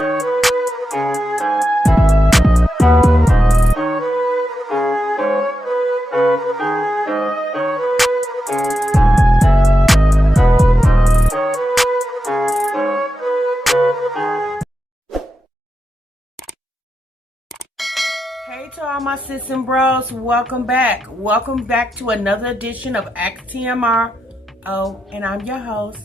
Hey to all my sis and bros, welcome back. Welcome back to another edition of Ask TMR. Oh, and I'm your host,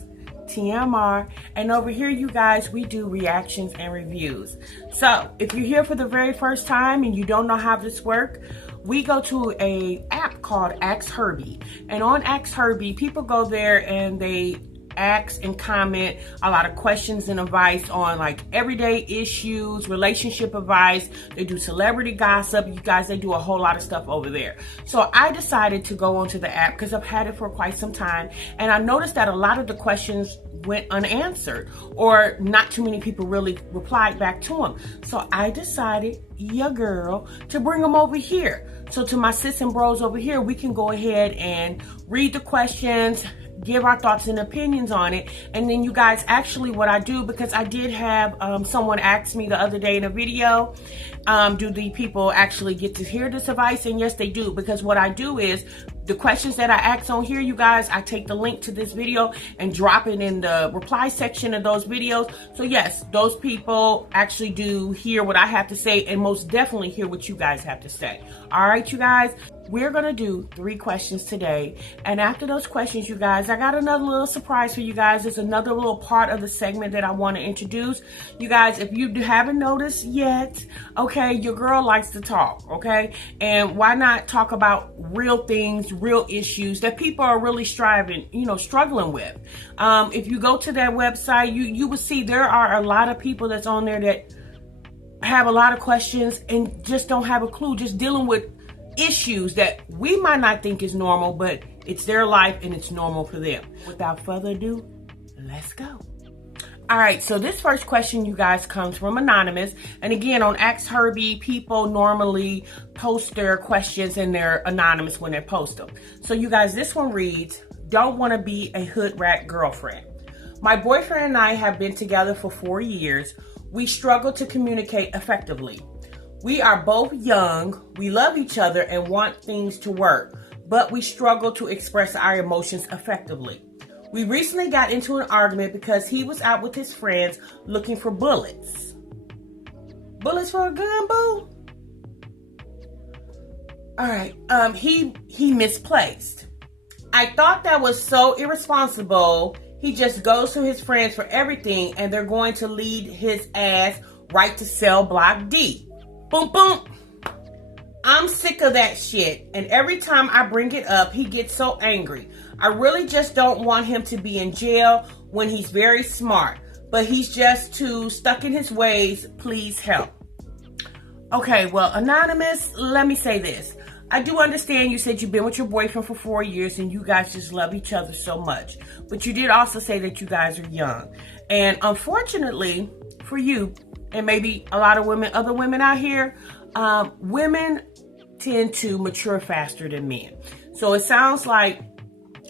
TMR. And over here, you guys, we do reactions and reviews. So if you're here for the very first time and you don't know how this works, we go to a app called Ask Herbie. And on Ask Herbie, people go there and they ask and comment a lot of questions and advice on like everyday issues, relationship advice. They do celebrity gossip. You guys, they do a whole lot of stuff over there. So I decided to go onto the app because I've had it for quite some time. And I noticed that a lot of the questions went unanswered or not too many people really replied back to them. So I decided, your girl, to bring them over here. So to my sis and bros over here, we can go ahead and read the questions, give our thoughts and opinions on it. And then you guys, actually what I do, because I did have someone ask me the other day in a video, do the people actually get to hear this advice? And yes, they do, because what I do is the questions that I ask on here, you guys, I take the link to this video and drop it in the reply section of those videos. So yes, those people actually do hear what I have to say and most definitely hear what you guys have to say. All right, you guys, we're gonna do 3 questions today. And after those questions, you guys, I got another little surprise for you guys. There's another little part of the segment that I want to introduce. You guys, if you haven't noticed yet, okay, your girl likes to talk, okay? And why not talk about real things, real issues that people are really struggling with. If you go to that website, you will see there are a lot of people that's on there that have a lot of questions and just don't have a clue, just dealing with issues that we might not think is normal, but it's their life and it's normal for them. Without further ado, let's go. All right, so this first question, you guys, comes from Anonymous. And again, on Ask Herbie, people normally post their questions and they're anonymous when they post them. So you guys, this one reads, don't want to be a hood rat girlfriend. My boyfriend and I have been together for 4 years. We struggle to communicate effectively. We are both young, we love each other and want things to work, but we struggle to express our emotions effectively. We recently got into an argument because he was out with his friends looking for bullets. Bullets for a gun, boo? All right, he misplaced. I thought that was so irresponsible. He just goes to his friends for everything and they're going to lead his ass right to cell block D. Boom, boom. I'm sick of that shit. And every time I bring it up, he gets so angry. I really just don't want him to be in jail when he's very smart. But he's just too stuck in his ways. Please help. Okay, well, Anonymous, let me say this. I do understand you said you've been with your boyfriend for 4 years and you guys just love each other so much. But you did also say that you guys are young. And unfortunately for you, and maybe a lot of women, other women out here, women tend to mature faster than men. So it sounds like,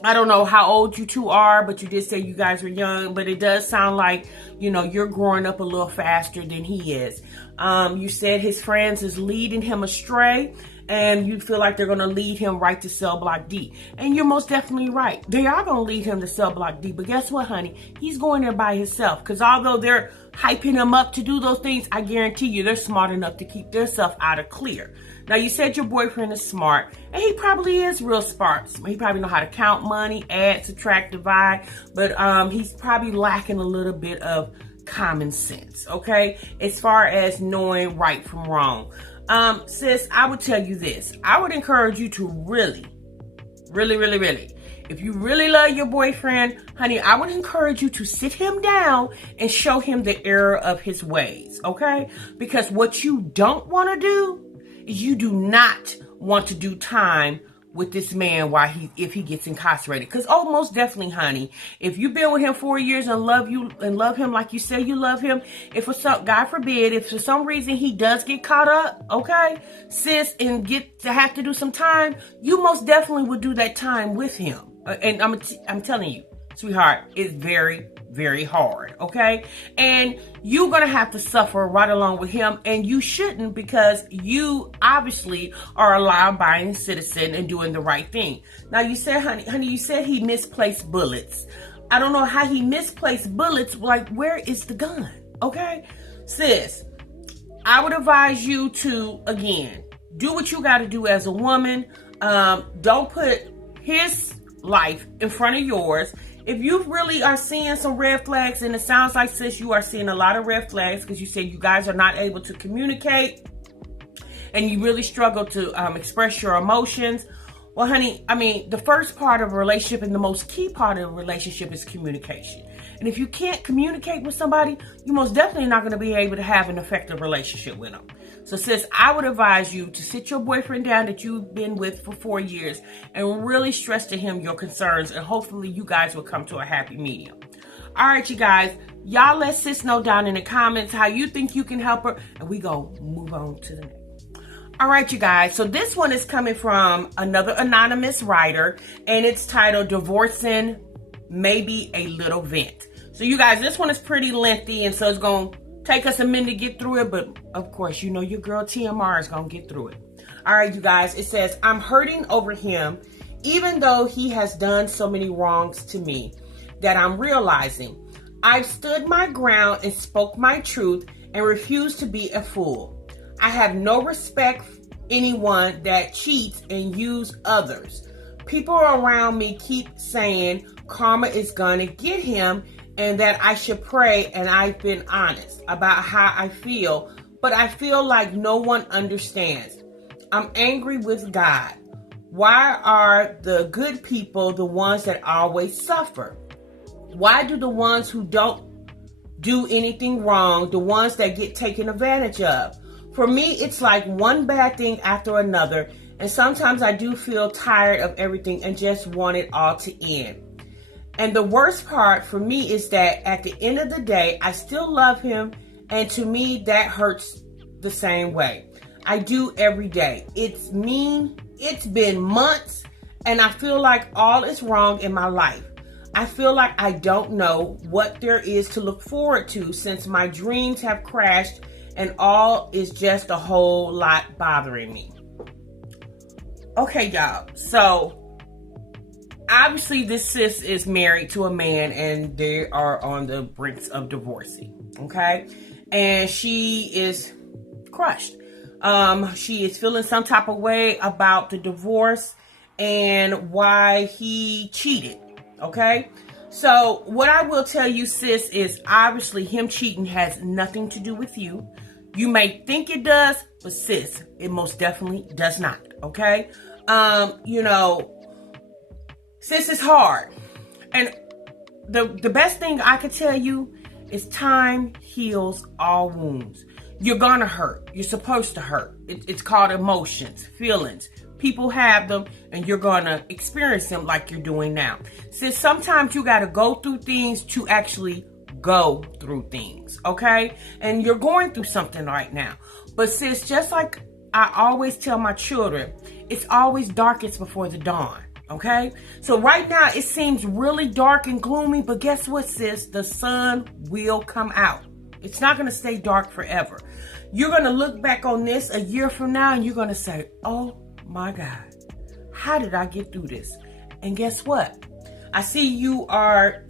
I don't know how old you two are, but you did say you guys are young, but it does sound like, you're growing up a little faster than he is. You said his friends is leading him astray and you feel like they're going to lead him right to cell block D. And you're most definitely right. They are going to lead him to cell block D. But guess what, honey? He's going there by himself. Because although they're hyping him up to do those things, I guarantee you they're smart enough to keep themselves out of clear. Now, you said your boyfriend is smart. And he probably is real smart. He probably know how to count money, add, subtract, divide. But he's probably lacking a little bit of common sense, okay? As far as knowing right from wrong. Sis, I would tell you this. I would encourage you to really, if you really love your boyfriend, honey, I would encourage you to sit him down and show him the error of his ways, okay? Because what you don't want to do is you do not want to do time with this man if he gets incarcerated. Because most definitely, honey, if you've been with him 4 years and love him like you say you love him, if for some, God forbid, if for some reason he does get caught up, okay, sis, and get to have to do some time, you most definitely would do that time with him. And I'm telling you, sweetheart, it's very, very hard, okay? And you're gonna have to suffer right along with him, and you shouldn't, because you obviously are a law-abiding citizen and doing the right thing. Now, you said, honey, you said he misplaced bullets. I don't know how he misplaced bullets. Like, where is the gun? Okay? Sis, I would advise you to, again, do what you got to do as a woman. Don't put his life in front of yours. If you really are seeing some red flags, and it sounds like, sis, you are seeing a lot of red flags because you said you guys are not able to communicate and you really struggle to express your emotions. Well, honey, I mean, the first part of a relationship and the most key part of a relationship is communication. And if you can't communicate with somebody, you're most definitely not going to be able to have an effective relationship with them. So, sis, I would advise you to sit your boyfriend down that you've been with for 4 years and really stress to him your concerns, and hopefully you guys will come to a happy medium. All right, you guys, y'all let sis know down in the comments how you think you can help her, and we gonna move on to the next. All right, you guys, so this one is coming from another anonymous writer, and it's titled Divorcing Maybe a Little Vent. So, you guys, this one is pretty lengthy, and so it's going to take us a minute to get through it, but of course, you know your girl TMR is going to get through it. All right, you guys, it says, I'm hurting over him, even though he has done so many wrongs to me that I'm realizing. I've stood my ground and spoke my truth and refused to be a fool. I have no respect for anyone that cheats and uses others. People around me keep saying karma is going to get him and that I should pray, and I've been honest about how I feel, but I feel like no one understands. I'm angry with God. Why are the good people the ones that always suffer? Why do the ones who don't do anything wrong, the ones that get taken advantage of? For me, it's like one bad thing after another, and sometimes I do feel tired of everything and just want it all to end. And the worst part for me is that at the end of the day, I still love him, and to me, that hurts the same way. I do every day. It's mean. It's been months, and I feel like all is wrong in my life. I feel like I don't know what there is to look forward to since my dreams have crashed, and all is just a whole lot bothering me. Okay, y'all. So, obviously, this sis is married to a man, and they are on the brinks of divorcing. Okay? And she is crushed. She is feeling some type of way about the divorce and why he cheated. Okay? So, what I will tell you, sis, is obviously him cheating has nothing to do with you. You may think it does, but sis, it most definitely does not, okay? Sis, is hard. And the best thing I could tell you is time heals all wounds. You're gonna hurt. You're supposed to hurt. It's called emotions, feelings. People have them, and you're gonna experience them like you're doing now. Sis, sometimes you gotta go through things to actually go through things, okay? And you're going through something right now. But sis, just like I always tell my children, it's always darkest before the dawn, okay? So right now it seems really dark and gloomy, but guess what, sis? The sun will come out. It's not going to stay dark forever. You're going to look back on this a year from now and you're going to say, oh my God, how did I get through this? And guess what? I see you are,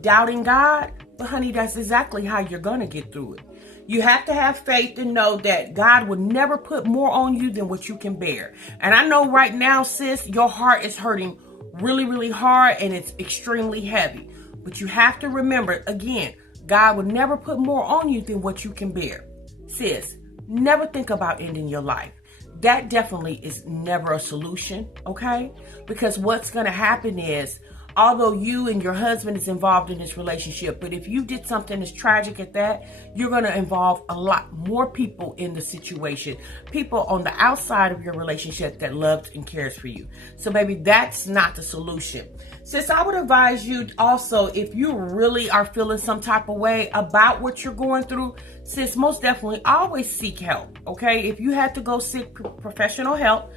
doubting God. But honey, that's exactly how you're going to get through it. You have to have faith and know that God will never put more on you than what you can bear. And I know right now, sis, your heart is hurting really, really hard and it's extremely heavy. But you have to remember, again, God will never put more on you than what you can bear. Sis, never think about ending your life. That definitely is never a solution, okay? Because what's going to happen is, although you and your husband is involved in this relationship, but if you did something as tragic as that, you're going to involve a lot more people in the situation. People on the outside of your relationship that loves and cares for you. So maybe that's not the solution. Sis, I would advise you also, if you really are feeling some type of way about what you're going through, sis, most definitely always seek help, okay? If you have to go seek professional help,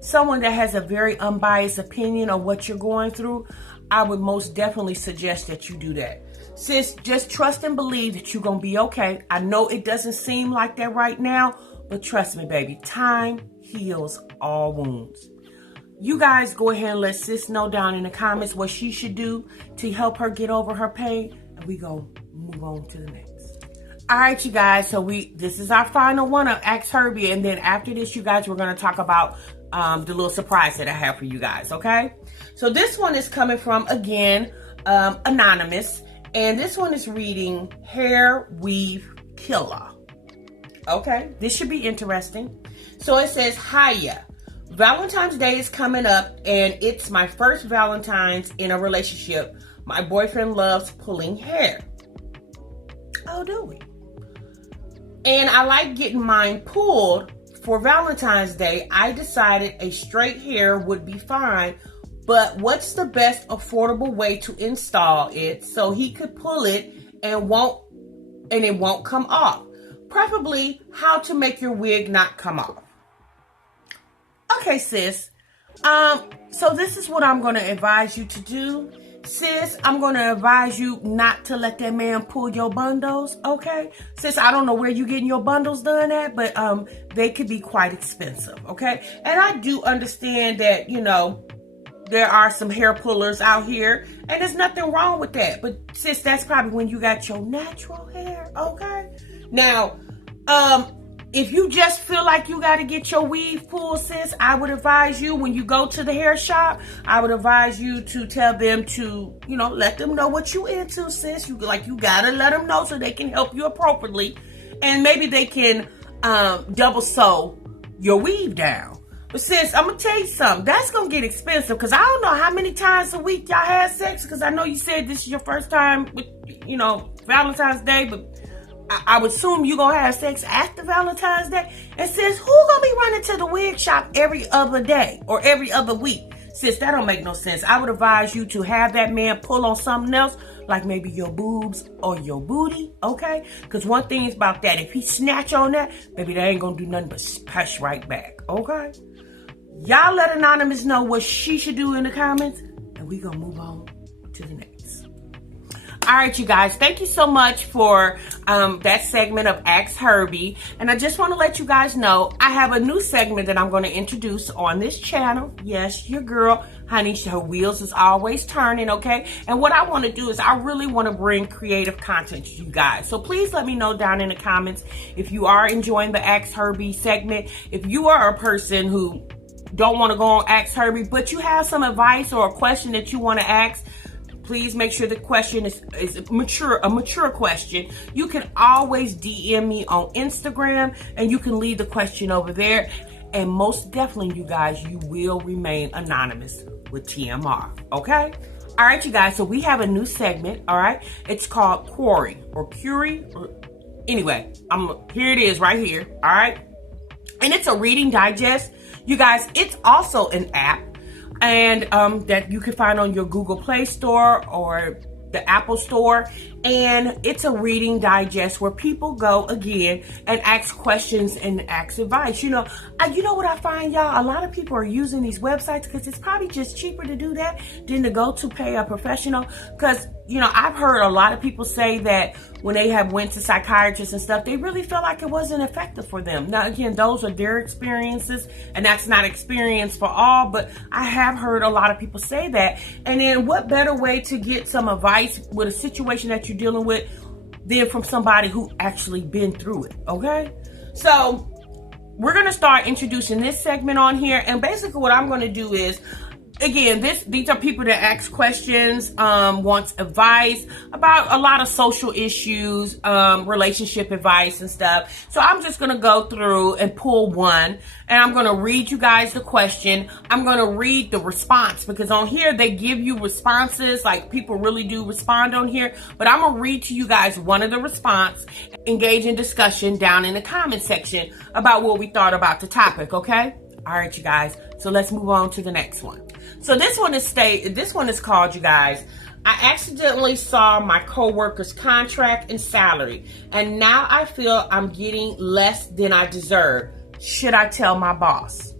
someone that has a very unbiased opinion on what you're going through, I would most definitely suggest that you do that. Sis, just trust and believe that you're going to be okay. I know it doesn't seem like that right now, but trust me, baby, time heals all wounds. You guys go ahead and let sis know down in the comments what she should do to help her get over her pain, and we go move on to the next. All right, you guys, so this is our final one of Ask Herbie, and then after this, you guys, we're going to talk about the little surprise that I have for you guys, okay? So this one is coming from, again, Anonymous, and this one is reading Hair Weave Killer. Okay, this should be interesting. So it says, Hiya. Valentine's Day is coming up, and it's my first Valentine's in a relationship. My boyfriend loves pulling hair. Oh, do we? And I like getting mine pulled. For Valentine's Day, I decided a straight hair would be fine, but what's the best affordable way to install it so he could pull it and it won't come off? Preferably how to make your wig not come off. Okay, sis. So this is what I'm going to advise you to do. Sis, I'm going to advise you not to let that man pull your bundles, okay? Sis, I don't know where you're getting your bundles done at, but they could be quite expensive, okay? And I do understand that, you know, there are some hair pullers out here, and there's nothing wrong with that. But sis, that's probably when you got your natural hair, okay? Now, if you just feel like you got to get your weave pulled, sis, I would advise you when you go to the hair shop, I would advise you to tell them to, you know, let them know what you into, sis. You got to let them know so they can help you appropriately. And maybe they can double sew your weave down. But sis, I'm going to tell you something. That's going to get expensive because I don't know how many times a week y'all had sex, because I know you said this is your first time with, you know, Valentine's Day, but I would assume you're going to have sex after Valentine's Day. And sis, who going to be running to the wig shop every other day or every other week? Sis, that don't make no sense. I would advise you to have that man pull on something else, like maybe your boobs or your booty, okay? Because one thing is about that, if he snatch on that, baby, they ain't going to do nothing but push right back, okay? Y'all let Anonymous know what she should do in the comments, and we going to move on to the next. All right, you guys, thank you so much for that segment of Ask Herbie. And I just want to let you guys know, I have a new segment that I'm going to introduce on this channel. Yes, your girl, honey, her wheels is always turning, okay? And what I want to do is I really want to bring creative content to you guys. So please let me know down in the comments if you are enjoying the Ask Herbie segment. If you are a person who don't want to go on Ask Herbie, but you have some advice or a question that you want to ask, please make sure the question is a mature question. You can always DM me on Instagram, and you can leave the question over there. And most definitely, you guys, you will remain anonymous with TMR, okay? All right, you guys, so we have a new segment, all right? It's called Query or Curie. Anyway, here it is right here, all right? And it's a reading digest. You guys, it's also an app, and that you can find on your Google Play Store or the Apple Store. And it's a reading digest where people go again and ask questions and ask advice. You know what I find, y'all? A lot of people are using these websites because it's probably just cheaper to do that than to go to pay a professional. Because, you know, I've heard a lot of people say that when they have went to psychiatrists and stuff, they really feel like it wasn't effective for them. Now, again, those are their experiences, and that's not experience for all, but I have heard a lot of people say that. And then what better way to get some advice with a situation that you're dealing with than from somebody who actually been through it, okay? So we're going to start introducing this segment on here, and basically what I'm going to do is, again, these are people that ask questions, wants advice about a lot of social issues, relationship advice and stuff. So I'm just going to go through and pull one, and I'm going to read you guys the question. I'm going to read the response, because on here they give you responses, like people really do respond on here. But I'm going to read to you guys one of the response, engage in discussion down in the comment section about what we thought about the topic, okay? All right, you guys. So let's move on to the next one. So this one is called, you guys, I accidentally saw my coworker's contract and salary, and now I feel I'm getting less than I deserve. Should I tell my boss?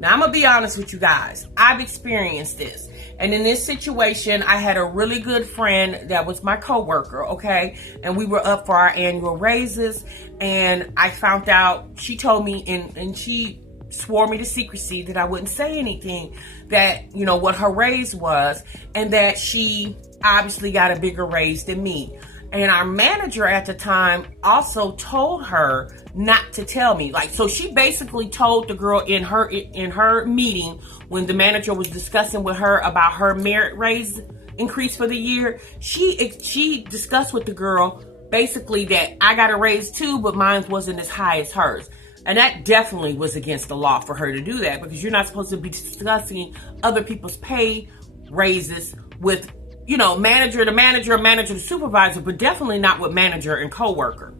Now, I'm going to be honest with you guys. I've experienced this. And in this situation, I had a really good friend that was my coworker, okay? And we were up for our annual raises. And I found out, she told me, and she swore me to secrecy that I wouldn't say anything, that, you know, what her raise was, and that she obviously got a bigger raise than me. And our manager at the time also told her not to tell me. Like, so she basically told the girl in her meeting when the manager was discussing with her about her merit raise increase for the year. She discussed with the girl basically that I got a raise too, but mine wasn't as high as hers. And that definitely was against the law for her to do that, because you're not supposed to be discussing other people's pay raises with, you know, manager to manager, manager to supervisor, but definitely not with manager and coworker.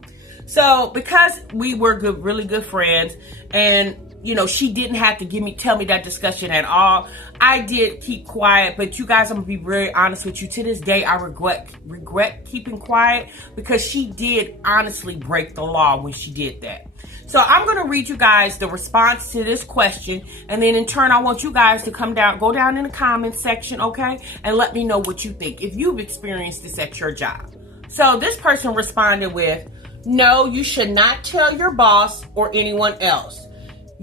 So because we were really good friends, and you know, she didn't have to tell me that discussion at all, I did keep quiet. But you guys, I'm gonna be very honest with you. To this day, I regret keeping quiet, because she did honestly break the law when she did that. So I'm gonna read you guys the response to this question, and then in turn, I want you guys to go down in the comments section, okay? And let me know what you think, if you've experienced this at your job. So this person responded with, "No, you should not tell your boss or anyone else.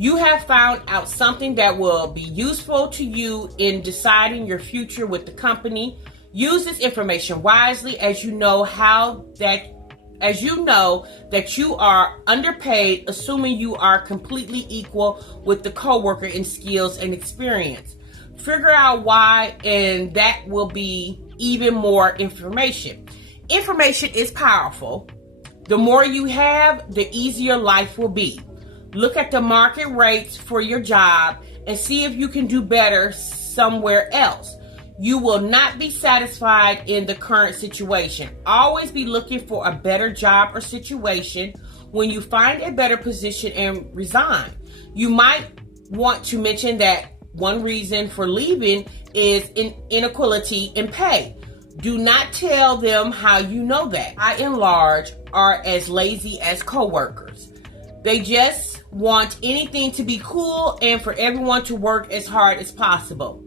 You have found out something that will be useful to you in deciding your future with the company. Use this information wisely, as you know that you are underpaid, assuming you are completely equal with the coworker in skills and experience. Figure out why, and that will be even more information. Information is powerful. The more you have, the easier life will be. Look at the market rates for your job and see if you can do better somewhere else. You will not be satisfied in the current situation. Always be looking for a better job or situation. When you find a better position, and resign. You might want to mention that one reason for leaving is inequality in pay. Do not tell them how you know that. By and large, are as lazy as coworkers. They just want anything to be cool and for everyone to work as hard as possible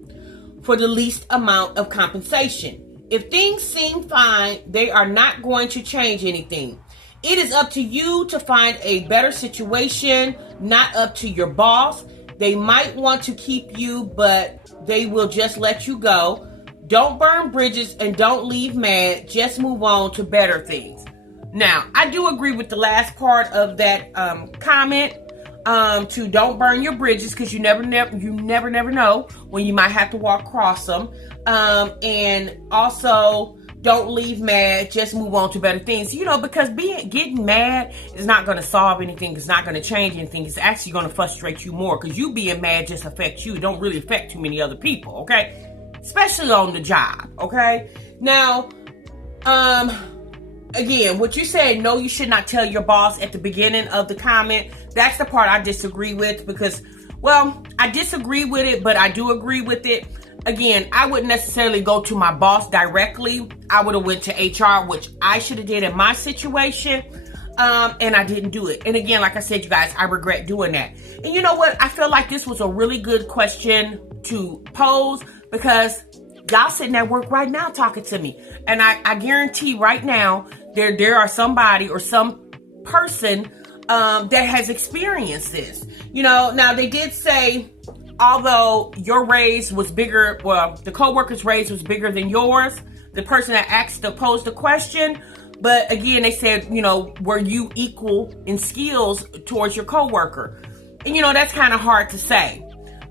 for the least amount of compensation. If things seem fine, they are not going to change anything. It is up to you to find a better situation, not up to your boss. They might want to keep you, but they will just let you go. Don't burn bridges and don't leave mad. Just move on to better things." Now, I do agree with the last part of that comment, to don't burn your bridges, because you never know when you might have to walk across them. And also, don't leave mad, just move on to better things. You know, because getting mad is not going to solve anything. It's not going to change anything. It's actually going to frustrate you more, because you being mad just affects you. It don't really affect too many other people, okay? Especially on the job, okay? Now, again, what you said, no, you should not tell your boss at the beginning of the comment, that's the part I disagree with, because, well, I disagree with it, but I do agree with it. Again, I wouldn't necessarily go to my boss directly. I would have went to HR, which I should have did in my situation, and I didn't do it. And again, like I said, you guys, I regret doing that. And you know what? I feel like this was a really good question to pose, because y'all sitting at work right now talking to me. And I guarantee right now, there are somebody or some person that has experienced this. You know, now they did say, although your raise was bigger, well, the coworker's raise was bigger than yours, the person that posed the question. But again, they said, you know, were you equal in skills towards your coworker? And you know, that's kind of hard to say.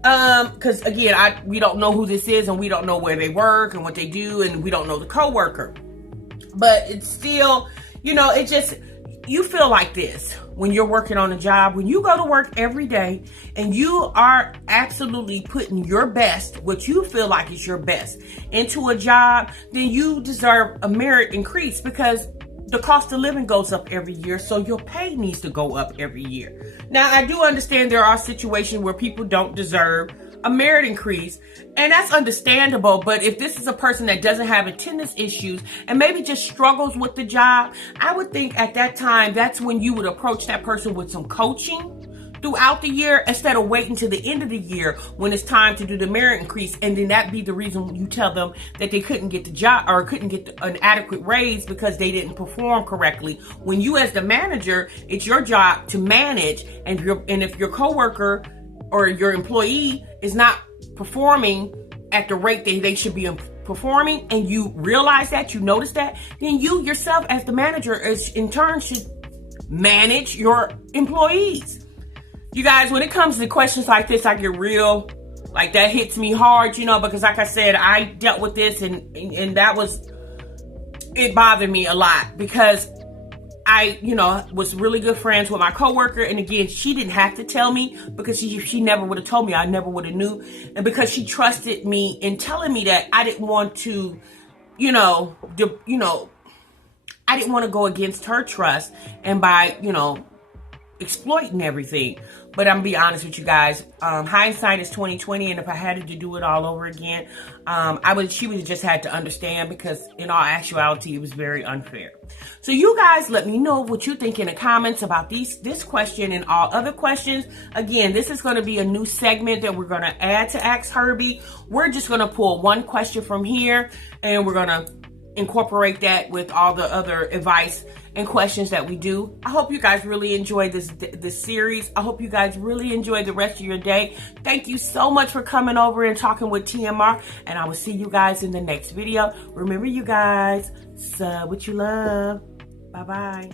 Because again, we don't know who this is, and we don't know where they work and what they do, and we don't know the coworker. But it's still, you know, you feel like this when you're working on a job, when you go to work every day and you are absolutely putting your best, what you feel like is your best, into a job, then you deserve a merit increase, because the cost of living goes up every year, so your pay needs to go up every year. Now, I do understand there are situations where people don't deserve a merit increase, and that's understandable. But if this is a person that doesn't have attendance issues and maybe just struggles with the job, I would think at that time, that's when you would approach that person with some coaching throughout the year instead of waiting to the end of the year when it's time to do the merit increase, and then that be the reason you tell them that they couldn't get the job or couldn't get an adequate raise because they didn't perform correctly. When you as the manager, it's your job to manage, and if your coworker or your employee is not performing at the rate that they should be performing, and you realize that, you notice that, then you yourself as the manager in turn should manage your employees. You guys, when it comes to questions like this, I get real, like that hits me hard, because like I said, I dealt with this and it bothered me a lot because I, was really good friends with my coworker. And again, she didn't have to tell me because she never would have told me. I never would have knew. And because she trusted me in telling me that, I didn't want to, I didn't want to go against her trust and by, exploiting everything. But I'm gonna be honest with you guys. Hindsight is 20/20, and if I had to do it all over again, she would have just had to understand, because in all actuality, it was very unfair. So you guys, let me know what you think in the comments about this question and all other questions. Again, this is going to be a new segment that we're going to add to Ask Herbie. We're just going to pull one question from here, and we're going to incorporate that with all the other advice and questions that we do. I hope you guys really enjoyed this series. I hope you guys really enjoyed the rest of your day. Thank you so much for coming over and talking with TMR, and I will see you guys in the next video. Remember, you guys, sub what you love. Bye-bye.